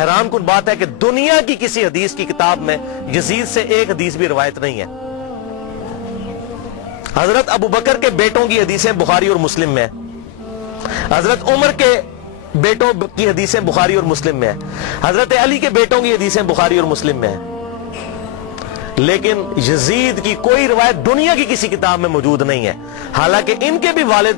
حیران کن بات ہے کہ دنیا کی کسی حدیث کی کتاب میں یزید سے ایک حدیث بھی روایت نہیں ہے. حضرت ابو بکر کے بیٹوں کی حدیثیں بخاری اور مسلم میں ہیں. حضرت عمر کے بیٹوں کی حدیثیں بخاری اور مسلم میں ہیں. حضرت علی کے بیٹوں کی حدیثیں بخاری اور مسلم میں ہیں. لیکن یزید کی کوئی روایت دنیا کی کسی کتاب میں موجود نہیں ہے. حالانکہ ان کے بھی والد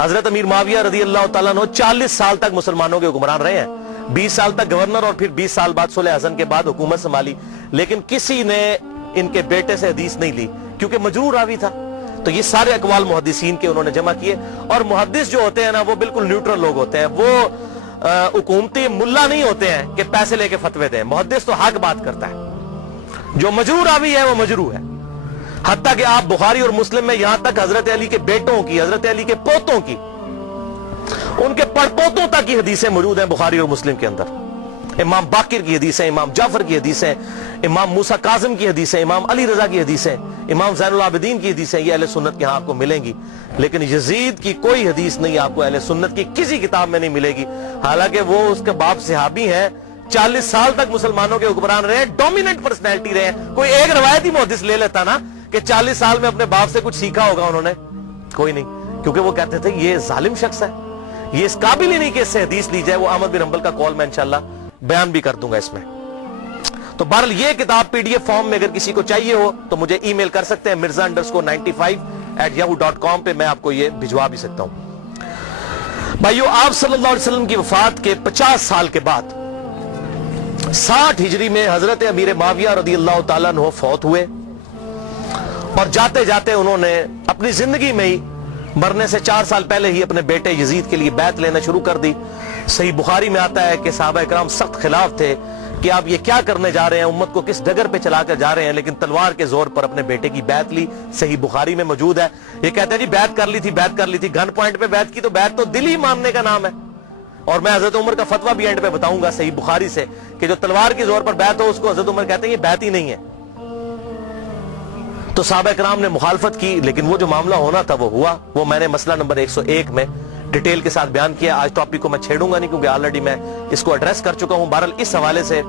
حضرت امیر معاویہ رضی اللہ تعالیٰ عنہ 40 سال تک مسلمانوں کے حکمران رہے ہیں. 20 سال تک گورنر اور پھر 20 سال بعد صلح حسن کے بعد حکومت سنبھالی. لیکن کسی نے ان کے بیٹے سے حدیث نہیں لی کیونکہ مجرور راوی تھا. تو یہ سارے اقوال محدثین کے انہوں نے جمع کیے. اور محدث جو ہوتے ہیں نا وہ بالکل نیوٹرل لوگ ہوتے ہیں. وہ حکومتی ملا نہیں ہوتے ہیں کہ پیسے لے کے فتوے دیں. محدث تو حق بات کرتا ہے. جو مجرور راوی ہے وہ مجروح ہے. حتیٰ کہ آپ بخاری اور مسلم میں یہاں تک حضرت علی کے بیٹوں کی, حضرت علی کے پوتوں کی, ان کے پڑپوتوں تک کی حدیثیں موجود ہیں بخاری اور مسلم کے اندر. امام باقر کی حدیثیں, امام جعفر کی حدیثیں, امام موسیٰ کاظم کی حدیثیں, امام علی رضا کی حدیثیں, امام زین العابدین کی حدیثیں, یہ اہل سنت کے ہاں آپ کو ملیں گی. لیکن یزید کی کوئی حدیث نہیں آپ کو اہل سنت کی کسی کتاب میں نہیں ملے گی. حالانکہ وہ اس کے باپ صحابی ہیں, 40 سال تک مسلمانوں کے حکمران رہے, ڈومیننٹ پرسنالٹی رہے. کوئی ایک روایتی محدث لے لیتا نا کہ 40 سال میں اپنے باپ سے کچھ سیکھا ہوگا انہوں نے, کوئی نہیں. کیونکہ وہ کہتے تھے یہ ظالم شخص ہے, یہ اس قابل ہی نہیں کہ اس سے حدیث لی جائے. وہ احمد بن حنبل کا قول میں انشاءاللہ بیان بھی کر دوں گا اس میں. تو بہرحال یہ کتاب پی ڈی ایف فارم میں اگر کسی کو چاہیے ہو تو مجھے ای میل کر سکتے ہیں mirza_95@yahoo.com پہ. میں آپ کو یہ بھجوا بھی سکتا ہوں. بھائیو, آپ صلی اللہ علیہ وسلم کی وفات کے 50 سال کے بعد 60 ہجری میں حضرت امیر معاویہ رضی اللہ تعالیٰ عنہ فوت ہوئے. اور جاتے جاتے انہوں نے اپنی زندگی میں ہی مرنے سے 4 سال پہلے ہی اپنے بیٹے یزید کے لیے بیعت لینا شروع کر دی. صحیح بخاری میں آتا ہے کہ صحابہ اکرام سخت خلاف تھے کہ آپ یہ کیا کرنے جا رہے ہیں, امت کو کس ڈگر پہ چلا کر جا رہے ہیں. لیکن تلوار کے زور پر اپنے بیٹے کی بیعت لی. صحیح بخاری میں موجود ہے. یہ کہتے ہیں جی بیعت کر لی تھی, گن پوائنٹ پہ بیعت کی. تو بیعت تو دل ہی ماننے کا نام ہے. اور میں حضرت عمر کا فتویٰ بھی اینڈ پہ بتاؤں گا صحیح بخاری سے کہ جو تلوار کے زور پر بیعت ہو اس کو حضرت عمر کہتے ہیں یہ بیعت ہی نہیں ہے. تو صحابہ کرام نے مخالفت کی, لیکن وہ جو معاملہ ہونا تھا وہ ہوا. وہ میں نے مسئلہ نمبر 101 میں ڈیٹیل کے ساتھ بیان کیا. آج ٹاپک کو میں چھیڑوں گا نہیں کیونکہ آلریڈی میں اس کو ایڈریس کر چکا ہوں. بہرحال اس حوالے سے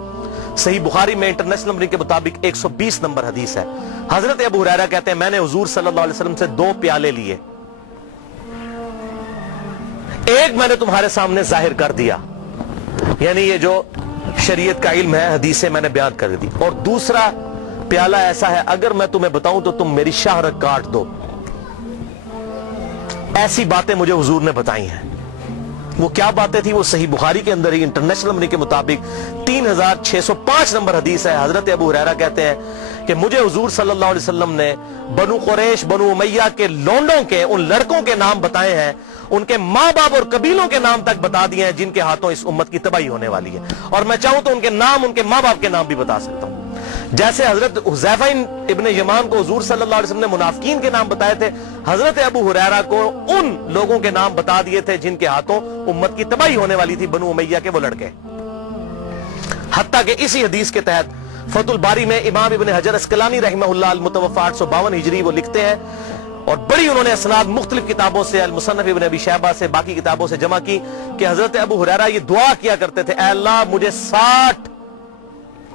صحیح بخاری میں انٹرنیشنل نمبر کے مطابق 120 نمبر حدیث ہے. حضرت ابو ہریرہ کہتے ہیں میں نے حضور صلی اللہ علیہ وسلم سے 2 پیالے لیے, ایک میں نے تمہارے سامنے ظاہر کر دیا, یعنی یہ جو شریعت کا علم ہے, حدیثیں میں نے بیان کر دی, اور دوسرا پیالہ ایسا ہے اگر میں تمہیں بتاؤں تو تم میری شہرت کاٹ دو. ایسی باتیں مجھے حضور نے بتائی ہیں. وہ کیا باتیں تھی؟ وہ صحیح بخاری کے اندر ہی انٹرنیشنل نمبر کے مطابق 3605 نمبر حدیث ہے. حضرت ابو ہریرہ کہتے ہیں کہ مجھے حضور صلی اللہ علیہ وسلم نے بنو قریش, بنو امیہ کے لونڈوں کے ان لڑکوں کے نام بتائے ہیں, ان کے ماں باپ اور قبیلوں کے نام تک بتا دیے ہیں جن کے ہاتھوں اس امت کی تباہی ہونے والی ہے. اور میں چاہوں تو ان کے نام, ان کے ماں باپ کے نام بھی بتا سکتا ہوں. جیسے حضرت حذیفہ ابن یمان کو حضور صلی اللہ علیہ وسلم نے منافقین کے نام بتائے تھے, حضرت ابو ہریرہ کو ان لوگوں کے نام بتا دیے تھے جن کے ہاتھوں امت کی تباہی ہونے والی تھی, بنو امیہ کے وہ لڑکے. حتیٰ کہ اسی حدیث کے تحت فتح الباری میں امام ابن حجر اسقلانی رحمہ اللہ المتوفی 852 ہجری وہ لکھتے ہیں, اور بڑی انہوں نے اسناد مختلف کتابوں سے, المصنف ابن ابی شیبہ سے, باقی کتابوں سے جمع کی کہ حضرت ابو ہریرہ یہ دعا کیا کرتے تھے, اے اللہ مجھے 60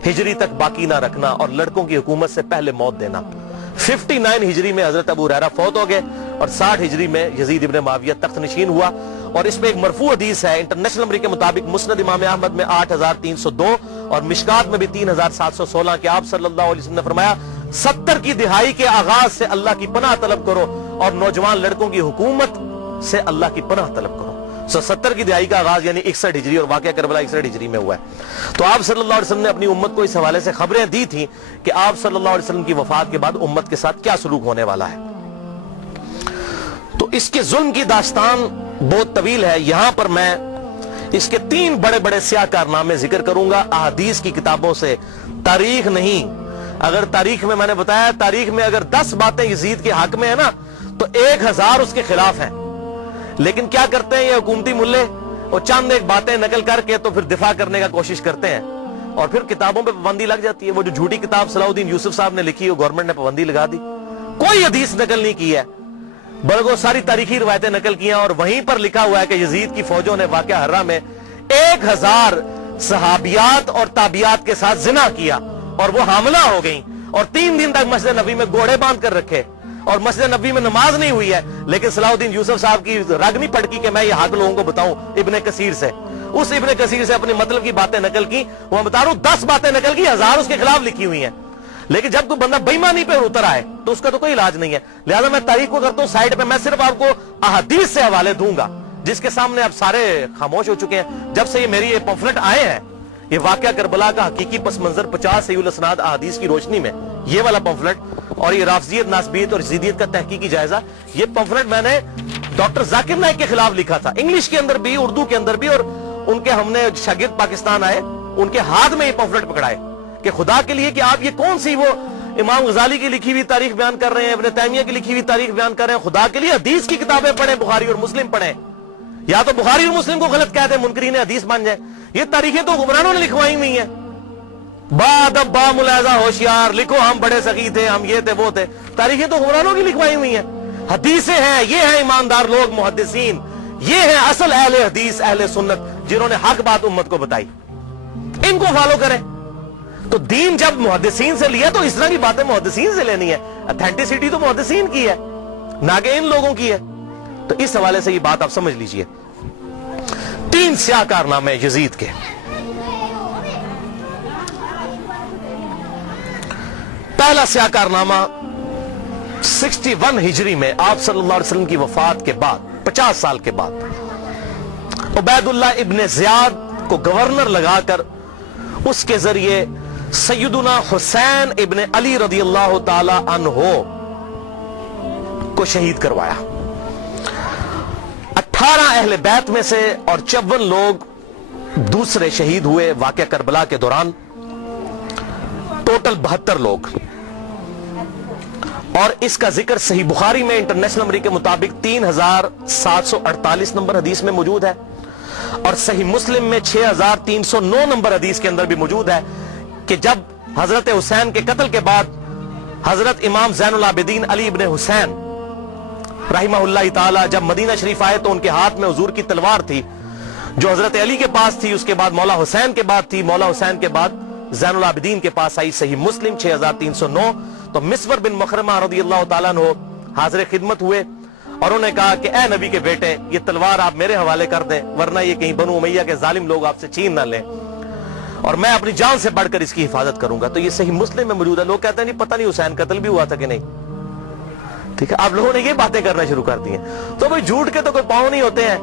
ہجری تک باقی نہ رکھنا اور لڑکوں کی حکومت سے پہلے موت دینا. 59 ہجری میں حضرت ابو ہریرہ فوت ہو گئے اور 60 ہجری میں یزید ابن معاویہ تخت نشین ہوا. اور اس میں ایک مرفوع حدیث ہے انٹرنیشنل نمبر کے مطابق مسند امام احمد میں 8302 اور مشکات میں بھی 3716 کہ آپ صلی اللہ علیہ وسلم نے فرمایا 70 کی دہائی کے آغاز سے اللہ کی پناہ طلب کرو اور نوجوان لڑکوں کی حکومت سے اللہ کی پناہ طلب کرو. 70 کی دہائی کا آغاز یعنی 61 ہجری, اور واقعہ کربلا 61 ہجری میں ہوا ہے. تو آپ صلی اللہ علیہ وسلم نے اپنی امت کو اس حوالے سے خبریں دی تھیں کہ آپ صلی اللہ علیہ وسلم کی وفات کے بعد امت کے ساتھ کیا سلوک ہونے والا ہے. تو اس کے ظلم کی داستان بہت طویل ہے. یہاں پر میں اس کے 3 بڑے بڑے سیاہ کارنامے ذکر کروں گا احادیث کی کتابوں سے, تاریخ نہیں. اگر تاریخ میں نے بتایا تاریخ میں اگر 10 باتیں یزید کے حق میں ہیں نا تو 1000 اس کے خلاف ہیں. لیکن کیا کرتے ہیں یہ حکومتی ملے, اور چند ایک باتیں نقل کر کے تو پھر دفاع کرنے کا کوشش کرتے ہیں, اور پھر کتابوں پہ پابندی لگ جاتی ہے. وہ جو جھوٹی کتاب صلاح الدین یوسف صاحب نے لکھی, وہ گورنمنٹ نے پابندی لگا دی. کوئی حدیث نقل نہیں کی ہے, بلکہ ساری تاریخی روایتیں نقل کی ہیں, اور وہیں پر لکھا ہوا ہے کہ یزید کی فوجوں نے واقعہ حرہ میں 1000 صحابیات اور تابعیات کے ساتھ زنا کیا اور وہ حاملہ ہو گئیں اور 3 دن تک مسجد نبی میں گھوڑے باندھ کر رکھے اور مسجد نبی میں نماز نہیں ہوئی ہے، لیکن صلاح الدین یوسف صاحب کی رگ نہیں پھٹکی کہ میں یہ حق لوگوں کو بتاؤں ابن کثیر سے. اس ابن کثیر سے اپنے مطلب کی باتیں نقل کی، وہ بتا رہا ہوں 10 باتیں نقل کی، 1000 اس کے خلاف لکھی ہوئی ہیں. لیکن جب کوئی بندہ بے ایمانی پہ اتر آئے تو اس کا تو کوئی علاج نہیں ہے. لہذا میں تاریخ کو کرتا ہوں سائڈ پہ، میں صرف آپ کو احادیث سے حوالے دوں گا جس کے سامنے اب سارے خاموش ہو چکے ہیں. جب سے یہ میری یہ پمفلٹ آئے ہیں، یہ واقعہ کربلا کا حقیقی پس منظر 50 صحیح الاسناد احادیث کی روشنی میں، یہ والا پمفلٹ اور یہ رافضیت، ناسبیت اور یزیدیت کا تحقیقی جائزہ، یہ پمفلٹ میں نے ڈاکٹر ذاکر نائک کے خلاف لکھا تھا، انگلش کے اندر بھی، اردو کے اندر بھی. اور ان کے ہم نے شاگرد پاکستان آئے، ان کے ہاتھ میں یہ پمفلٹ پکڑائے کہ خدا کے لیے کہ آپ یہ کون سی وہ امام غزالی کی لکھی ہوئی تاریخ بیان کر رہے ہیں، ابن تیمیہ کی لکھی ہوئی تاریخ بیان کر رہے ہیں. خدا کے لیے حدیث کی کتابیں پڑھیں، بخاری اور مسلم پڑھیں، یا تو بخاری اور مسلم کو غلط کہہ دیں، منکرین حدیث مان جائیں. یہ تاریخیں تو حکمرانوں نے لکھوائی ہوئی ہیں. با ادب با ملاحظہ ہوشیار، لکھو ہم بڑے سخی تھے، ہم یہ تھے وہ تھے. تاریخیں تو حکمرانوں کی لکھوائی ہوئی ہیں. حدیثیں ہیں، یہ ہیں ایماندار لوگ محدثین، یہ ہیں اصل اہل حدیث اہل سنت جنہوں نے حق بات امت کو بتائی. ان کو فالو کریں. تو دین جب محدثین سے لیا تو اس طرح کی باتیں محدثین سے لینی ہے. اتھینٹسٹی تو محدثین کی ہے، نہ کہ ان لوگوں کی ہے. تو اس حوالے سے یہ بات آپ سمجھ لیجئے. 3 سیاہ کارنامے یزید کے. پہلا سیاہ کارنامہ 61 ہجری میں آپ صلی اللہ علیہ وسلم کی وفات کے بعد 50 سال کے بعد عبید اللہ ابن زیاد کو گورنر لگا کر اس کے ذریعے سیدنا حسین ابن علی رضی اللہ تعالی عنہ کو شہید کروایا. 18 اہل بیت میں سے اور 54 لوگ دوسرے شہید ہوئے واقعہ کربلا کے دوران. ٹوٹل 72 لوگ. اور اس کا ذکر صحیح بخاری میں انٹرنیشنل نمبر کے مطابق 3748 نمبر حدیث میں موجود ہے، اور صحیح مسلم میں 6309 نمبر حدیث کے اندر بھی موجود ہے کہ جب حضرت حسین کے قتل کے بعد حضرت امام زین العابدین علی ابن حسین رحمہ اللہ تعالی جب مدینہ شریف آئے تو ان کے ہاتھ میں حضور کی تلوار تھی جو حضرت علی کے پاس تھی، اس کے بعد مولا حسین کے بعد تھی، مولا حسین کے بعد زین العابدین کے پاس آئی. صحیح مسلم 6309. تو مسور بن مخرمہ رضی اللہ تعالیٰ عنہ حاضر خدمت ہوئے اور انہوں نے کہا کہ اے نبی کے بیٹے، یہ تلوار آپ میرے حوالے کر دیں ورنہ یہ کہیں بنو امیہ کے ظالم لوگ آپ سے چھین نہ لیں، اور میں اپنی جان سے بڑھ کر اس کی حفاظت کروں گا. تو یہ صحیح مسلم میں موجود ہے. لوگ کہتے ہیں نہیں پتہ نہیں حسین قتل بھی ہوا تھا کہ نہیں. ٹھیک ہے، آپ لوگوں نے یہ باتیں کرنا شروع کر دی ہیں. تو بھئی جھوٹ کے تو کوئی پاؤں نہیں ہوتے ہیں.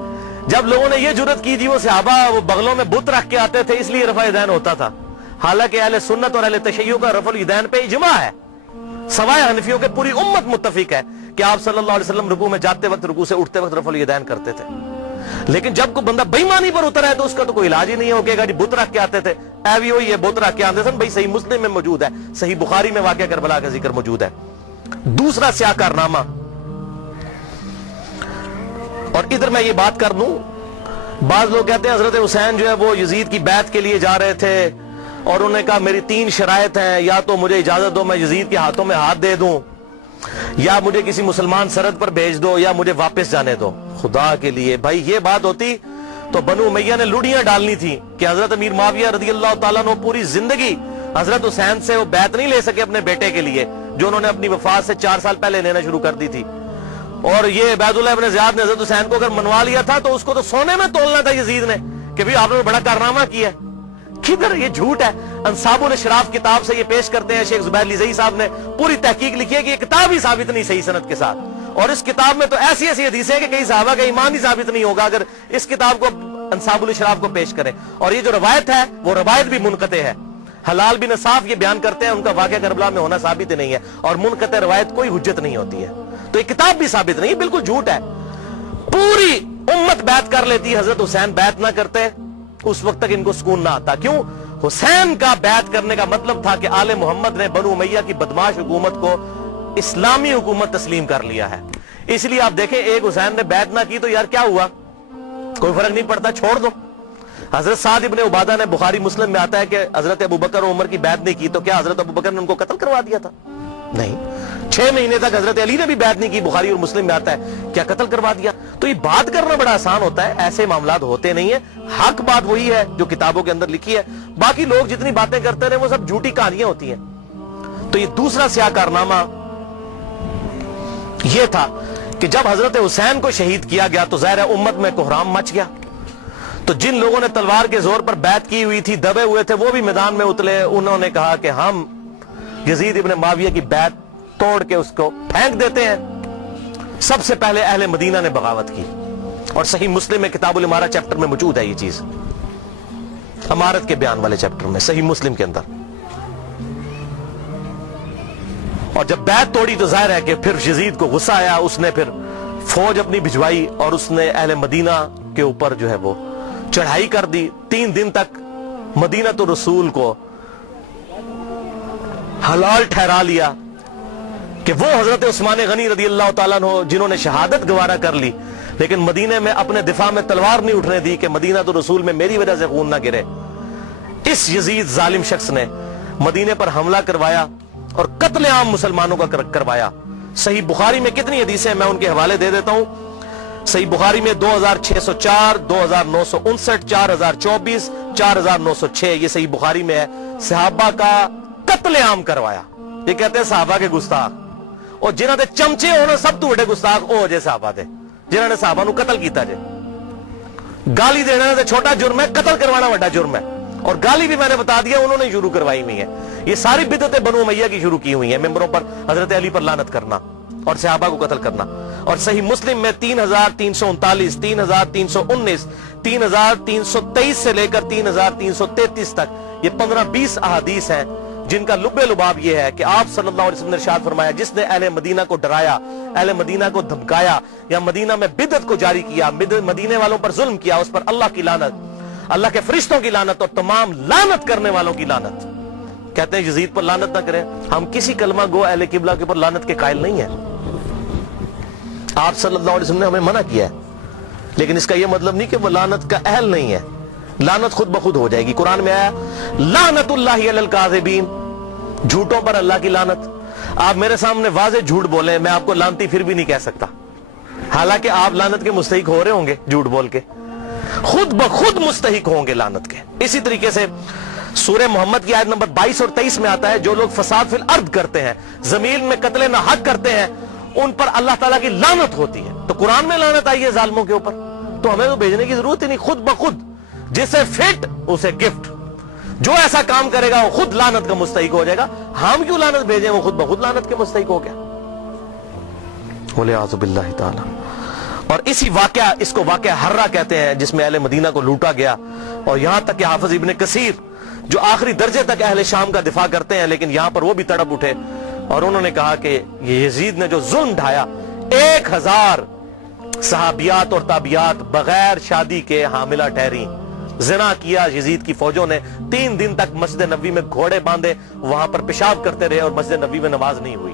جب لوگوں نے یہ جرت کی تھی وہ صحابہ وہ بغلوں میں بت رکھ کے آتے تھے اس لیے رفع یدین ہوتا تھا، حالانکہ اہل سنت اور اہل تشیع کا رفع الیدین پہ اجماع ہے، سوائے حنفیوں کے پوری امت متفق ہے کہ آپ صلی اللہ علیہ وسلم رکوع میں جاتے وقت، رکوع سے اٹھتے وقت رفع الیدین کرتے تھے. لیکن جب کوئی بندہ بے ایمانی پر اترا ہے تو اس کا تو کوئی علاج ہی نہیں ہے. وہ کہے گا جی بت رکھ کے آتے تھے، اے بھی ہوئی یہ بت رکھ کے آتے تھے. بھائی صحیح مسلم میں موجود ہے، صحیح بخاری میں واقعہ کربلا کا ذکر موجود ہے. دوسرا سیاہ کارنامہ، اور ادھر میں یہ بات کر دوں، بعض لوگ کہتے ہیں حضرت حسین جو ہے وہ یزید کی بیعت کے لیے جا رہے تھے اور انہوں نے کہا میری 3 شرائط ہیں، یا تو مجھے اجازت دو میں یزید کے ہاتھوں میں ہاتھ دے دوں، یا مجھے کسی مسلمان سرحد پر بھیج دو، یا مجھے واپس جانے دو. خدا کے لیے بھائی یہ بات ہوتی تو بنو امیہ نے لوڑیاں ڈالنی تھی کہ حضرت امیر معاویہ رضی اللہ تعالیٰ عنہ پوری زندگی حضرت حسین سے وہ بیعت نہیں لے سکے اپنے بیٹے کے لیے جو انہوں نے اپنی وفات سے 4 سال پہلے لینا شروع کر دی تھی. اور یہ عبید اللہ ابن زیاد نے حضرت حسین کو اگر منوا لیا تھا تو اس کو تو سونے میں تولنا تھا یزید نے کہ بھی آپ نے بڑا کارنامہ کیا ہے. کدھر یہ جھوٹ ہے. انصاب الاشراف کتاب سے یہ پیش کرتے ہیں، شیخ زبیر لیزئی صاحب نے پوری تحقیق لکھی ہے کہ یہ کتاب ہی ثابت نہیں صحیح سند کے ساتھ، اور اس کتاب میں تو ایسی ایسی حدیثیں ہیں کہ کئی صحابہ کا ایمان ہی ثابت نہیں ہوگا اگر اس کتاب کو انصاب الاشراف کو پیش کریں. اور یہ جو روایت ہے وہ روایت بھی منقطع ہے. حلال بن صاف یہ بیان کرتے ہیں ان کا واقعہ کربلا میں ہونا ثابت ہی نہیں ہے، اور منقطع روایت کوئی حجت نہیں ہوتی ہے. تو یہ کتاب بھی ثابت نہیں، بالکل جھوٹ ہے. پوری امت بیعت کر لیتی، حضرت حسین بیعت نہ کرتے اس وقت تک ان کو سکون نہ آتا. کیوں؟ حسین کا بیعت کرنے کا مطلب تھا کہ آل محمد نے بنو امیہ کی بدماش حکومت کو اسلامی حکومت تسلیم کر لیا ہے. اس لیے آپ دیکھیں ایک حسین نے بیعت نہ کی تو یار کیا ہوا، کوئی فرق نہیں پڑتا، چھوڑ دو. حضرت سعد ابن عبادہ نے بخاری مسلم میں آتا ہے کہ حضرت ابوبکر اور عمر کی بیعت نہیں کی تو کیا حضرت ابوبکر نے ان کو قتل کروا دیا تھا؟ نہیں. 6 مہینے تک حضرت علی نے بھی بیعت نہیں کی, بخاری اور مسلم میں آتا ہے. کیا قتل کروا دیا؟ تو یہ بات کرنا بڑا آسان ہوتا ہے, ایسے معاملات ہوتے نہیں ہیں. حق بات وہی ہے جو کتابوں کے اندر لکھی ہے, باقی لوگ جتنی باتیں کرتے رہے وہ سب جھوٹی کہانیاں ہوتی ہیں. تو یہ دوسرا سیاہ کارنامہ یہ تھا کہ جب حضرت حسین کو شہید کیا گیا تو ظاہر ہے امت میں کوہرام مچ گیا. تو جن لوگوں نے تلوار کے زور پر بیعت کی ہوئی تھی, دبے ہوئے تھے, وہ بھی میدان میں اترے. انہوں نے کہا کہ ہم یزید ابن معاویہ کی بیعت توڑ کے اس کو پھینک دیتے ہیں. سب سے پہلے اہل مدینہ نے بغاوت کی, اور صحیح مسلم میں کتاب الامارہ چیپٹر میں موجود ہے یہ چیز, امارت کے بیان والے چیپٹر میں صحیح مسلم کے اندر. اور جب بیعت توڑی تو ظاہر ہے کہ پھر یزید کو غصہ آیا, اس نے پھر فوج اپنی بھجوائی اور اس نے اہل مدینہ کے اوپر جو ہے وہ چڑھائی کر دی. 3 دن تک مدینہ الرسول کو حلال ٹھہرا لیا کہ وہ حضرت عثمان غنی رضی اللہ تعالیٰ عنہ جنہوں نے شہادت گوارا کر لی, لیکن مدینے میں اپنے دفاع میں تلوار نہیں اٹھنے دی کہ مدینہ الرسول میں میری وجہ سے خون نہ گرے. اس یزید ظالم شخص نے مدینے پر حملہ کروایا اور قتل عام مسلمانوں کا کروایا. صحیح بخاری میں کتنی حدیثیں میں ان کے حوالے دے دیتا ہوں. صحیح بخاری میں 2604, 2959, 4024, 4906 یہ صحیح بخاری میں ہے. صحابہ کا قتل عام کروایا. یہ کہتے ہیں صحابہ کے گستاخ, اور جنہاں دے چمچے ہونا سب تو بڑے گستاخ او جے صحابہ دے جنہاں نے صحابہ نو قتل کیتا جے. گالی دینا تے چھوٹا جرم ہے, قتل کروانا بڑا جرم ہے. اور گالی بھی میں نے بتا دیا انہوں نے شروع کروائی ہوئی ہے. یہ ساری بدعتیں بنو امیہ کی شروع کی ہوئی ہیں, ممبروں پر حضرت علی پر لعنت کرنا اور صحابہ کو قتل کرنا. اور صحیح مسلم میں 3339, 3319, 3323 سے لے کر 3333 تک یہ 15-20 احادیث ہیں جن کا لب لباب یہ ہے کہ آپ صلی اللہ علیہ وسلم نے ارشاد فرمایا, جس نے اہل مدینہ کو ڈرایا, اہل مدینہ کو دھمکایا, یا مدینہ میں بدعت کو جاری کیا, مدینے والوں پر ظلم کیا, اس پر اللہ کی لعنت, اللہ کے فرشتوں کی لعنت اور تمام لعنت کرنے والوں کی لعنت. کہتے ہیں یزید پر لعنت نہ کریں. ہم کسی کلمہ گو اہل قبلہ کے اوپر لعنت کے قائل نہیں ہیں. آپ صلی اللہ علیہ وسلم نے ہمیں منع کیا ہے, لیکن اس کا یہ مطلب نہیں کہ وہ لعنت کا اہل نہیں ہے. لعنت خود بخود ہو جائے گی. قرآن میں آیا لعنت اللہ علی الکاذبین, جھوٹوں پر اللہ کی لعنت. آپ میرے سامنے واضح جھوٹ بولیں, میں آپ کو لعنتی پھر بھی نہیں کہہ سکتا, حالانکہ آپ لعنت کے مستحق ہو رہے ہوں گے. جھوٹ بول کے خود بخود مستحق ہوں گے لعنت کے. اسی طریقے سے سورہ محمد کی آیت نمبر 22 اور 23 میں آتا ہے, جو لوگ فساد فی الارض کرتے ہیں, زمین میں قتل ناحق کرتے ہیں, ان پر اللہ تعالیٰ کی لعنت ہوتی ہے. تو قرآن میں لعنت آئی ہے ظالموں کے اوپر, تو ہمیں تو بھیجنے کی ضرورت ہی نہیں. خود بخود جسے فٹ اسے گفٹ, جو ایسا کام کرے گا وہ خود لعنت کا مستحق ہو جائے گا. ہم کیوں لعنت بھیجیں, وہ خود بخود لعنت کے مستحق ہو گیا. وَلِعَاذُ بِاللَّهِ تعالی. اور اسی واقعہ, اس کو واقعہ حرہ کہتے ہیں, جس میں اہل مدینہ کو لوٹا گیا. اور یہاں تک کہ حافظ ابن کثیر جو آخری درجے تک اہل شام کا دفاع کرتے ہیں, لیکن یہاں پر وہ بھی تڑپ اٹھے اور انہوں نے کہا کہ یہ یزید نے جو ظلم ڈھایا, 1000 صحابیات اور تابعیات بغیر شادی کے حاملہ ٹھہری, زنا کیا یزید کی فوجوں نے. 3 دن تک مسجد نبوی میں گھوڑے باندھے, وہاں پر پیشاب کرتے رہے اور مسجد نبوی میں نماز نہیں ہوئی.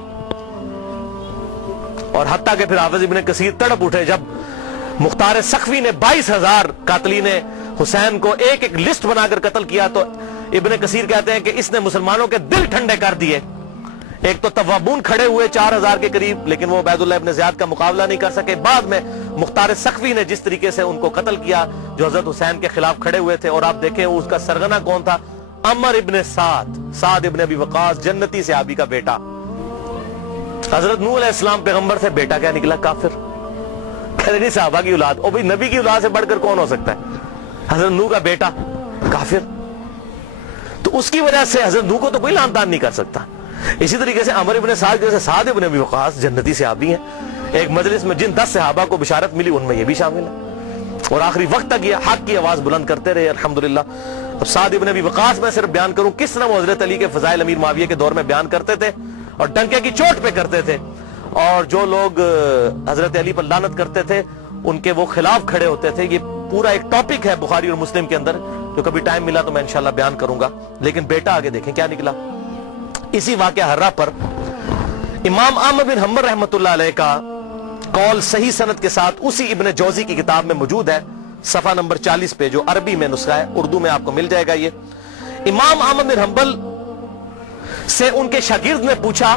اور حتیٰ کہ پھر حافظ ابن کثیر تڑپ اٹھے جب مختار سخوی نے 22,000 قاتلین حسین کو ایک ایک لسٹ بنا کر قتل کیا, تو ابن کثیر کہتے ہیں کہ اس نے مسلمانوں کے دل ٹھنڈے کر دیے. ایک تو توابون کھڑے ہوئے 4000 کے قریب, لیکن وہ عبید اللہ ابن زیاد کا مقابلہ نہیں کر سکے. بعد میں مختار سخوی نے جس طریقے سے ان کو قتل کیا جو حضرت حسین کے خلاف کھڑے ہوئے تھے, اور آپ دیکھیں اس کا سرغنہ کون تھا, عمر ابن سعد ابن ابی وقاص, جنتی صحابی کا بیٹا. حضرت نوح علیہ السلام پیغمبر سے, بیٹا کیا نکلا کافر. کہتے نہیں صحابہ کی اولاد, او بھئی نبی کی اولاد سے بڑھ کر کون ہو سکتا ہے, حضرت نوح کا بیٹا کافر. تو اس کی وجہ سے حضرت نوح کو تو کوئی لعن طعن نہیں کر سکتا. اسی طریقے سے عمر ابن سعد جیسے سعد ابن ابی وقاص جنتی صحابی ہیں. ایک مجلس میں جن 10 صحابہ کو بشارت ملی ان میں یہ بھی شامل ہے, اور آخری وقت تک یہ حق کی آواز بلند کرتے رہے الحمدللہ. اب سعد ابن ابی وقاص میں صرف بیان کروں کس طرح وہ حضرت علی کے فضائل امیر معاویہ کے دور میں بیان کرتے تھے اور ڈنکے کی چوٹ پہ کرتے تھے, اور جو لوگ حضرت علی پر لعنت کرتے تھے ان کے وہ خلاف کھڑے ہوتے تھے. یہ پورا ایک ٹاپک ہے بخاری اور مسلم کے اندر, جو کبھی ٹائم ملا تو میں انشاءاللہ بیان کروں گا. لیکن بیٹا آگے دیکھیں کیا نکلا. اسی واقعہ حرہ پر امام احمد بن حنبل رحمۃ اللہ علیہ کا قول صحیح سند کے ساتھ اسی ابن جوزی کی کتاب میں موجود ہے, صفحہ نمبر 40 پہ, جو عربی میں نسخہ ہے, اردو میں آپ کو مل جائے گا. یہ امام احمد بن حنبل سے ان کے شاگرد نے پوچھا